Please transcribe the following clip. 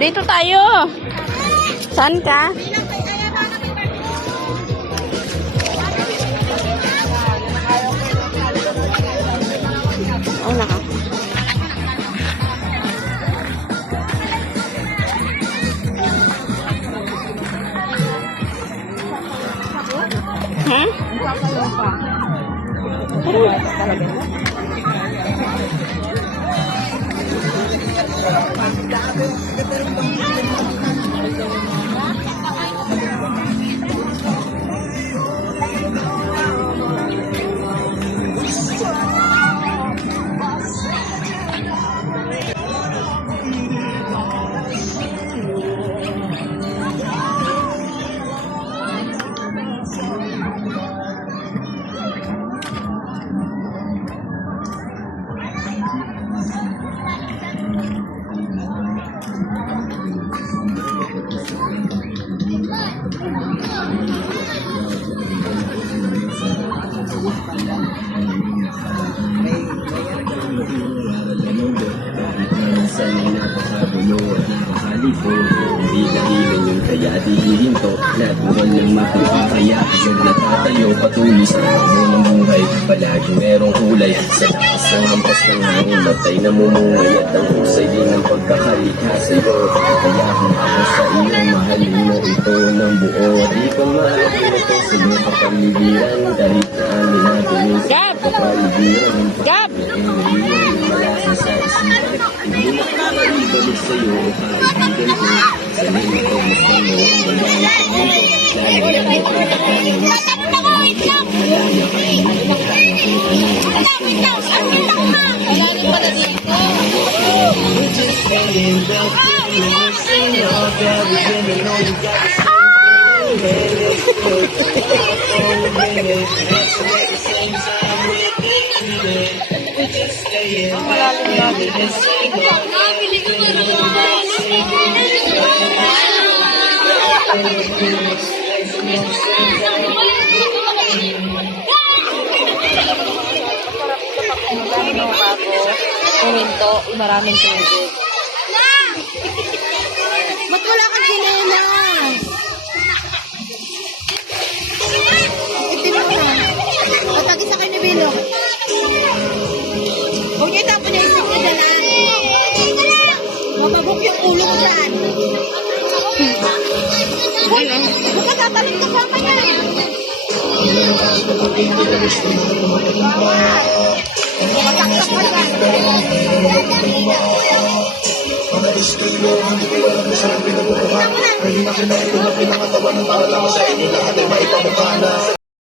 Dito tayo. Saan ka? Oh, naka. Sana'y napakagulo at nakakalito. Hindi dahilan yung kaya di hihinto. Natural ng mapapakaya. Isang natatayo patuloy sa mo ng buhay. Palagi merong kulay. Sa taas ng hampas ng hangin, batay na mumungay. At ang husay din ng pagkakalikha sa'yo. Kaya kung ako sa iyo, mahalin mo ito ng buo. Di ko mahalin ito sa iyong kapaligiran. Kahit saan natin sa kapaligiran. Gab! Malasa sa isipan. Hindi makakabalik sa'yo, kaibigan ko. Sanay na ko mas mo, wala na ko mundo. Lalo na mo ang kakain mo sa malaya ka, hindi na nakakita mo. Gusto mo sa we're just staying back in the sing all that we're gonna know you got to say. Let's go, let's go, at the same time we're feeling. We're just staying back in the sing all that we're gonna know you got to Huminto, maraming tubig. Ba't wala kang sinelas? Itinok na. Patagis sa kanya bilog. Huwag niyo tapon niya isip niya dyan. Mapabok yung ulo ko dyan. Huwag ka tatalong kasama niya. Mataksak ka dyan. Mga estilo, hindi ko alam na saan pinagbubuhan. Ngayon na kinain ko na pinangatawan ng para lang sa inyo lahat ay maipamukha na.